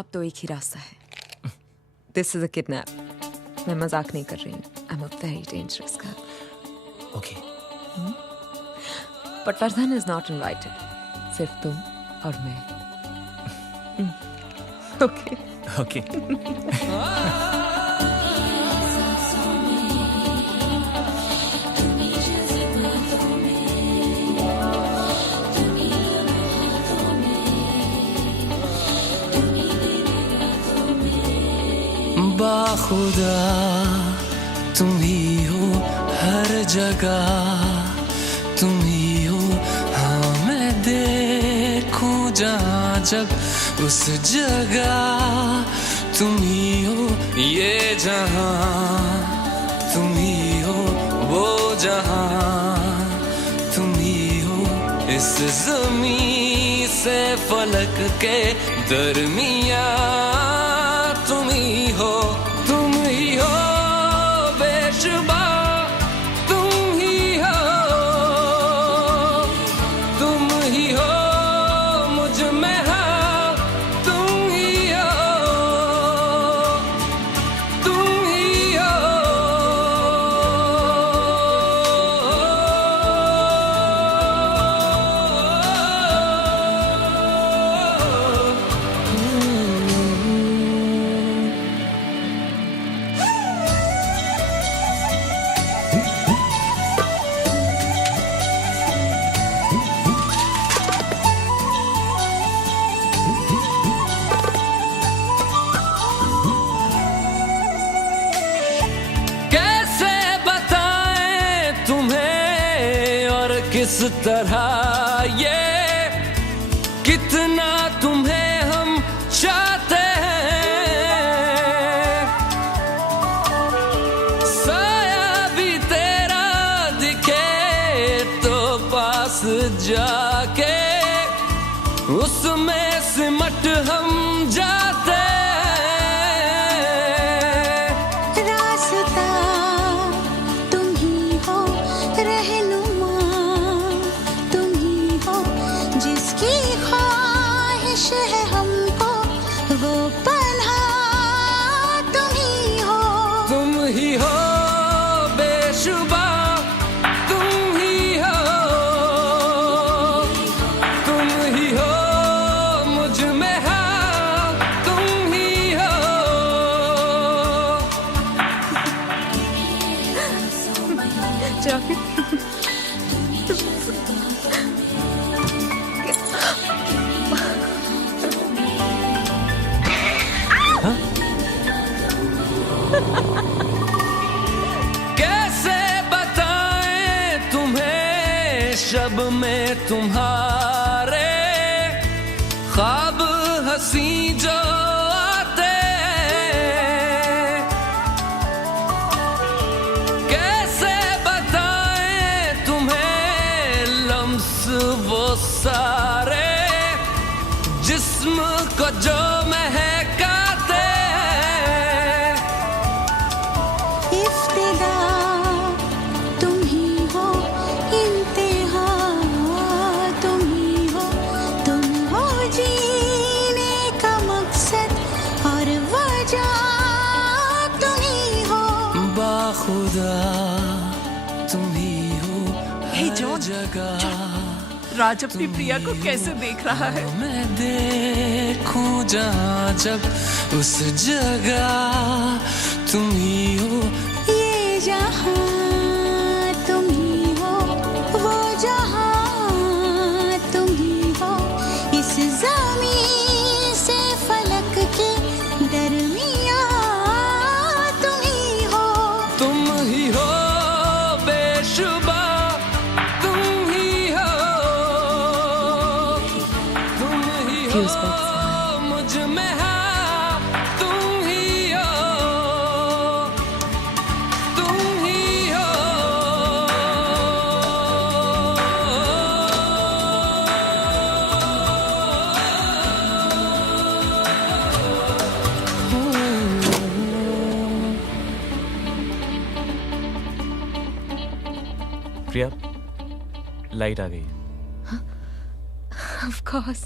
अब तो एक ही रास्ता है. This is a kidnap. मैं मजाक नहीं कर रही हूँ. I'm a very dangerous girl. Okay. But Fardhan is not invited. सिर्फ तुम और मैं. Okay. ओके. बाखुदा तुम ही हो हर जगह, तुम ही हो. हाँ मैं देखूं जहाँ जब उस जगह तुम ही हो. ये जहाँ तुम ही हो, वो जहाँ तुम ही हो. इस ज़मीं से फलक के दरमिया तुम ही हो. तुम ही हो बेशुबा, तुम ही हो. तुम ही हो मुझ में हाँ, तुम ही हो. तुम ही हो. कैसे बताएं तुम्हें और किस तरह ये कितना तुम्हें हम चाहते हैं. साया भी तेरा दिखे तो पास जाके उसमें सिमट हम जाते हैं. रास्ता तुम ही हो, रहनुमा तुम ही हो. जिसकी ख्वाहिश है हमको वो पन्हा तुम ही हो. तुम ही हो बेशुबा, तुम ही हो. तुम ही हो मुझ में हाँ, तुम ही हो. जाके कैसे बताएं तुम्हें शब में तुम्हारे ख्वाब हंसी जो आते हैं. कैसे बताएं तुम्हें लम्स वो सारे जिस्म को जो महकाते हैं. इफ्तिदा तुम ही हो, इंतहा तुम ही हो. तुम हो जीने का मकसद और वजह तुम ही हो. बाखुदा तुम ही हो हे हर जॉन, जगह. राज अपनी प्रिया को कैसे देख रहा है. मैं देखूं जहाँ जब उस जगह तुम ही हो. ये जहाँ तुम ही हो, वो जहाँ तुम ही हो. इस ज़मीं से फलक के दरमिया तुम ही हो. तुम ही हो बेशुबा, तुम ही हो. तुम ही हो Fuse box. मुझ में हाँ, तुम ही हो. तुम ही हो. प्रिया, लाइट आ गई. Of course.